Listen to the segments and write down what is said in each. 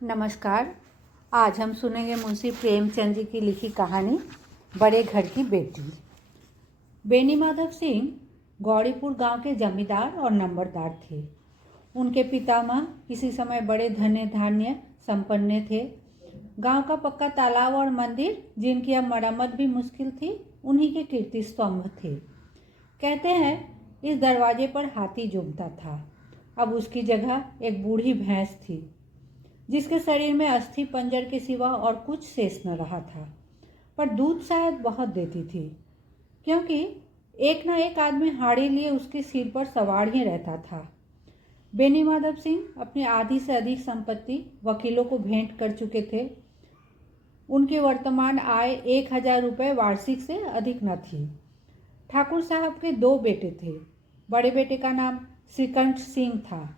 नमस्कार। आज हम सुनेंगे मुंशी प्रेमचंद जी की लिखी कहानी बड़े घर की बेटी। बेनी माधव सिंह गौरीपुर गांव के जमींदार और नंबरदार थे। उनके पितामह किसी समय बड़े धन्य धान्य संपन्न थे। गांव का पक्का तालाब और मंदिर, जिनकी अब मरम्मत भी मुश्किल थी, उन्हीं के कीर्ति स्तंभ थे। कहते हैं इस दरवाजे पर हाथी जूमता था। अब उसकी जगह एक बूढ़ी भैंस थी, जिसके शरीर में अस्थि पंजर के सिवा और कुछ शेष न रहा था, पर दूध शायद बहुत देती थी, क्योंकि एक न एक आदमी हाड़ी लिए उसके सिर पर सवार ही रहता था। बेनी माधव सिंह अपनी आधी से अधिक संपत्ति वकीलों को भेंट कर चुके थे। उनकी वर्तमान आय 1000 रुपये वार्षिक से अधिक न थी। ठाकुर साहब के 2 बेटे थे। बड़े बेटे का नाम श्रीकंठ सिंह था।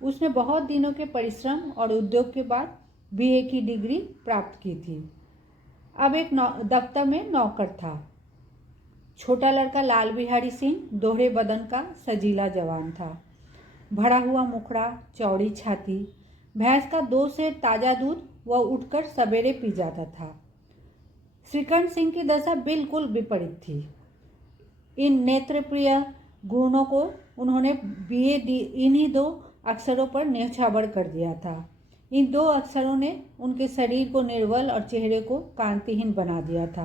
उसने बहुत दिनों के परिश्रम और उद्योग के बाद बीए की डिग्री प्राप्त की थी। अब एक दफ्तर में नौकर था। छोटा लड़का लाल बिहारी सिंह दोहरे बदन का सजीला जवान था। भरा हुआ मुखड़ा, चौड़ी छाती, भैंस का 2 सेर ताज़ा दूध वह उठकर सवेरे पी जाता था। श्रीकंठ सिंह की दशा बिल्कुल विपरीत थी। इन नेत्रप्रिय गुणों को उन्होंने बीए इन्हीं 2 अक्षरों पर न्यौछावर कर दिया था। इन 2 अक्षरों ने उनके शरीर को निर्बल और चेहरे को कांतिहीन बना दिया था।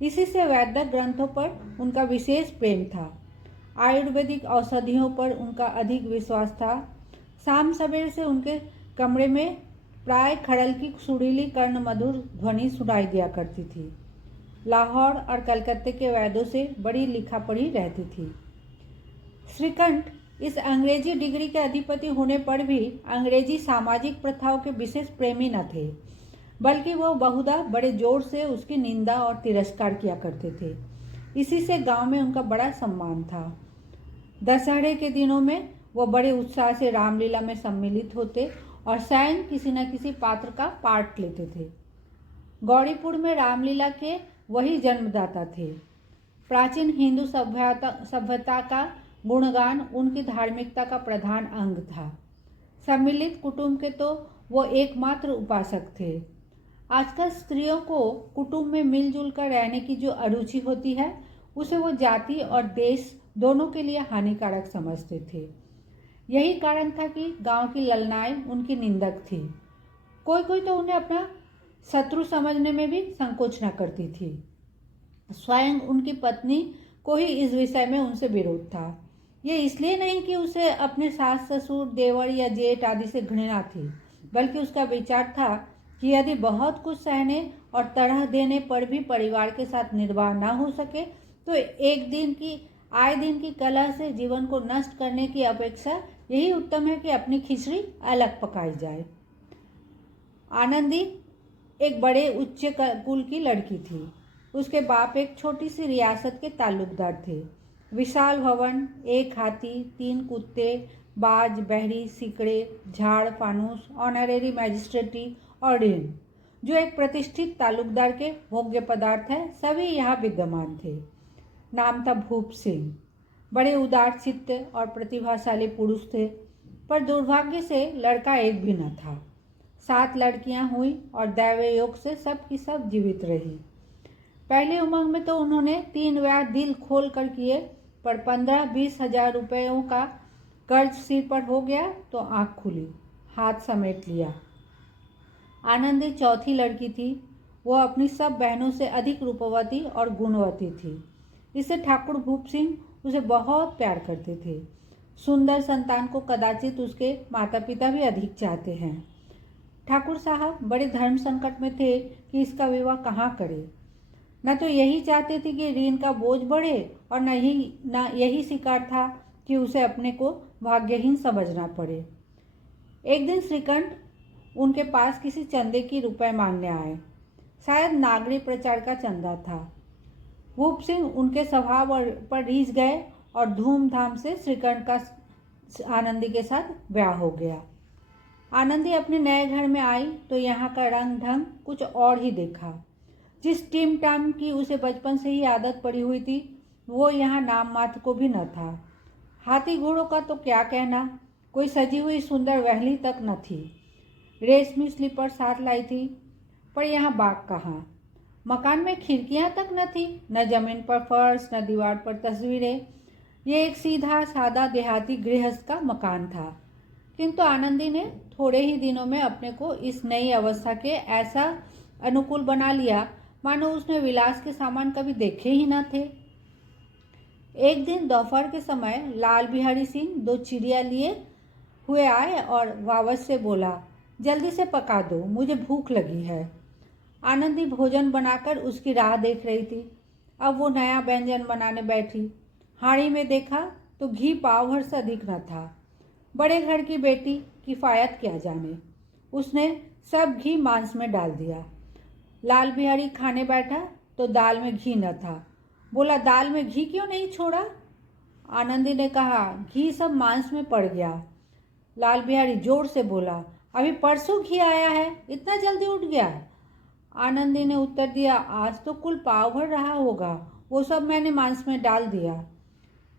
इसी से वैद्य ग्रंथों पर उनका विशेष प्रेम था। आयुर्वेदिक औषधियों पर उनका अधिक विश्वास था। शाम सवेरे से उनके कमरे में प्राय खड़ल की सुरीली कर्ण मधुर ध्वनि सुनाई दिया करती थी। लाहौर और कलकत्ते के वैद्यों से बड़ी लिखा पढ़ी रहती थी। श्रीकंठ इस अंग्रेजी डिग्री के अधिपति होने पर भी अंग्रेजी सामाजिक प्रथाओं के विशेष प्रेमी न थे, बल्कि वह बहुधा बड़े जोर से उसकी निंदा और तिरस्कार किया करते थे। इसी से गांव में उनका बड़ा सम्मान था। दशहरे के दिनों में वह बड़े उत्साह से रामलीला में सम्मिलित होते और स्वयं किसी न किसी पात्र का पाठ लेते थे। गौरीपुर में रामलीला के वही जन्मदाता थे। प्राचीन हिंदू सभ्यता का गुणगान उनकी धार्मिकता का प्रधान अंग था। सम्मिलित कुटुंब के तो वो एकमात्र उपासक थे। आजकल स्त्रियों को कुटुंब में मिलजुल कर रहने की जो अरुचि होती है, उसे वो जाति और देश दोनों के लिए हानिकारक समझते थे। यही कारण था कि गांव की ललनाएं उनकी निंदक थी। कोई कोई तो उन्हें अपना शत्रु समझने में भी संकोच न करती थी। स्वयं उनकी पत्नी को ही इस विषय में उनसे विरोध था। ये इसलिए नहीं कि उसे अपने सास ससुर, देवर या जेठ आदि से घृणा थी, बल्कि उसका विचार था कि यदि बहुत कुछ सहने और तरह देने पर भी परिवार के साथ निर्वाह न हो सके, तो आए दिन की कलह से जीवन को नष्ट करने की अपेक्षा यही उत्तम है कि अपनी खिचड़ी अलग पकाई जाए। आनंदी एक बड़े उच्च कुल की लड़की थी। उसके बाप एक छोटी सी रियासत के ताल्लुकदार थे। विशाल भवन, 1 हाथी, 3 कुत्ते, बाज, बहरी, सिकड़े, झाड़, फानूस, ऑनरेरी मैजिस्ट्रेटी और ऋण, जो एक प्रतिष्ठित ताल्लुकदार के भोग्य पदार्थ है, सभी यहाँ विद्यमान थे। नाम था भूप सिंह। बड़े उदार चित्त और प्रतिभाशाली पुरुष थे, पर दुर्भाग्य से लड़का एक भी न था। 7 लड़कियां हुई और दैवीय योग से सब की सब जीवित रही। पहले उमंग में तो उन्होंने 3 ब्याह दिल खोल कर किए, पर 15-20 हजार रुपयों का कर्ज सिर पर हो गया तो आंख खुली, हाथ समेट लिया। आनंदी चौथी लड़की थी। वह अपनी सब बहनों से अधिक रूपवती और गुणवती थी। इससे ठाकुर भूप सिंह उसे बहुत प्यार करते थे। सुंदर संतान को कदाचित उसके माता पिता भी अधिक चाहते हैं। ठाकुर साहब बड़े धर्म संकट में थे कि इसका विवाह कहाँ करें। न तो यही चाहते थे कि ऋण का बोझ बढ़े, और न यही शिकार था कि उसे अपने को भाग्यहीन समझना पड़े। एक दिन श्रीकंठ उनके पास किसी चंदे की रुपए मांगने आए। शायद नागरी प्रचार का चंदा था। भूप सिंह उनके स्वभाव पर रीझ गए और धूमधाम से श्रीकंठ का आनंदी के साथ ब्याह हो गया। आनंदी अपने नए घर में आई तो यहाँ का रंग ढंग कुछ और ही देखा। जिस टिम टाम की उसे बचपन से ही आदत पड़ी हुई थी, वो यहाँ नाम मात्र को भी न था। हाथी घोड़ों का तो क्या कहना, कोई सजी हुई सुंदर वहली तक न थी। रेशमी स्लीपर साथ लाई थी, पर यहाँ बाग कहाँ। मकान में खिड़कियाँ तक न थी, न जमीन पर फर्श, न दीवार पर तस्वीरें। ये एक सीधा सादा देहाती गृहस्थ का मकान था, किंतु आनंदी ने थोड़े ही दिनों में अपने को इस नई अवस्था के ऐसा अनुकूल बना लिया मानो उसने विलास के सामान कभी देखे ही न थे। एक दिन दोपहर के समय लाल बिहारी सिंह 2 चिड़िया लिए हुए आए और वावज से बोला, जल्दी से पका दो, मुझे भूख लगी है। आनंदी भोजन बनाकर उसकी राह देख रही थी। अब वो नया व्यंजन बनाने बैठी। हांडी में देखा तो घी पाव भर से अधिक न था। बड़े घर की बेटी किफ़ायत क्या जाने, उसने सब घी मांस में डाल दिया। लाल बिहारी खाने बैठा तो दाल में घी न था। बोला, दाल में घी क्यों नहीं छोड़ा? आनंदी ने कहा, घी सब मांस में पड़ गया। लाल बिहारी जोर से बोला, अभी परसों घी आया है, इतना जल्दी उठ गया? आनंदी ने उत्तर दिया, आज तो कुल पाव भर रहा होगा, वो सब मैंने मांस में डाल दिया।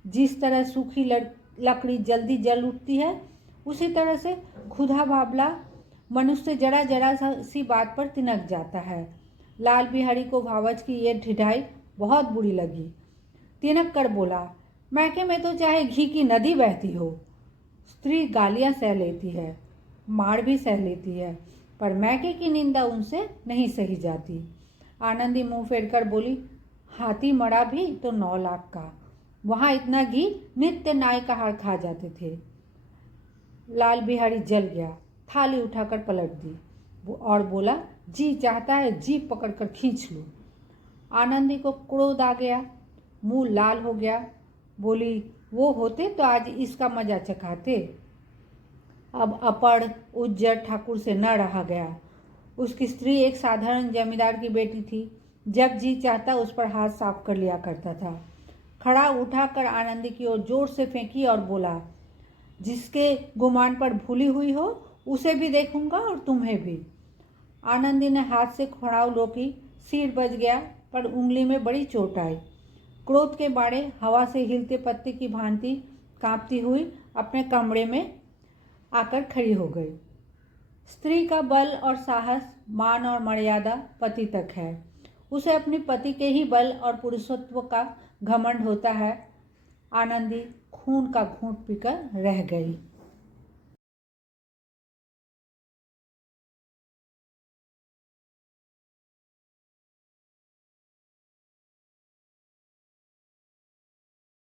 जिस तरह सूखी लकड़ी जल्दी जल उठती है, उसी तरह से खुदा बाबला मनुष्य जरा जरा सी बात पर तिनक जाता है। लाल बिहारी को भावच की ये ढिठाई बहुत बुरी लगी। तिनक कर बोला, मैके में तो चाहे घी की नदी बहती हो, स्त्री गालियां सह लेती है, मार भी सह लेती है, पर मैके की निंदा उनसे नहीं सही जाती। आनंदी मुंह फेरकर बोली, हाथी मरा भी तो 9 लाख का, वहाँ इतना घी नित्य नाय का हार खा जाते थे। लाल बिहारी जल गया, थाली उठाकर पलट दी और बोला, जी चाहता है जीभ पकड़कर खींच लूं। आनंदी को क्रोध आ गया, मुंह लाल हो गया। बोली, वो होते तो आज इसका मजा चखाते। अब अपड़ उज्जर ठाकुर से न रहा गया। उसकी स्त्री एक साधारण जमींदार की बेटी थी। जब जी चाहता उस पर हाथ साफ कर लिया करता था। खड़ा उठाकर आनंदी की ओर जोर से फेंकी और बोला, जिसके गुमान पर भूली हुई हो उसे भी देखूंगा और तुम्हें भी। आनंदी ने हाथ से खड़ाऊ रोकी, सिर बज गया, पर उंगली में बड़ी चोट आई। क्रोध के बाड़े हवा से हिलते पत्ते की भांति कांपती हुई अपने कमरे में आकर खड़ी हो गई। स्त्री का बल और साहस, मान और मर्यादा पति तक है। उसे अपने पति के ही बल और पुरुषत्व का घमंड होता है। आनंदी खून का घूंट पीकर रह गई।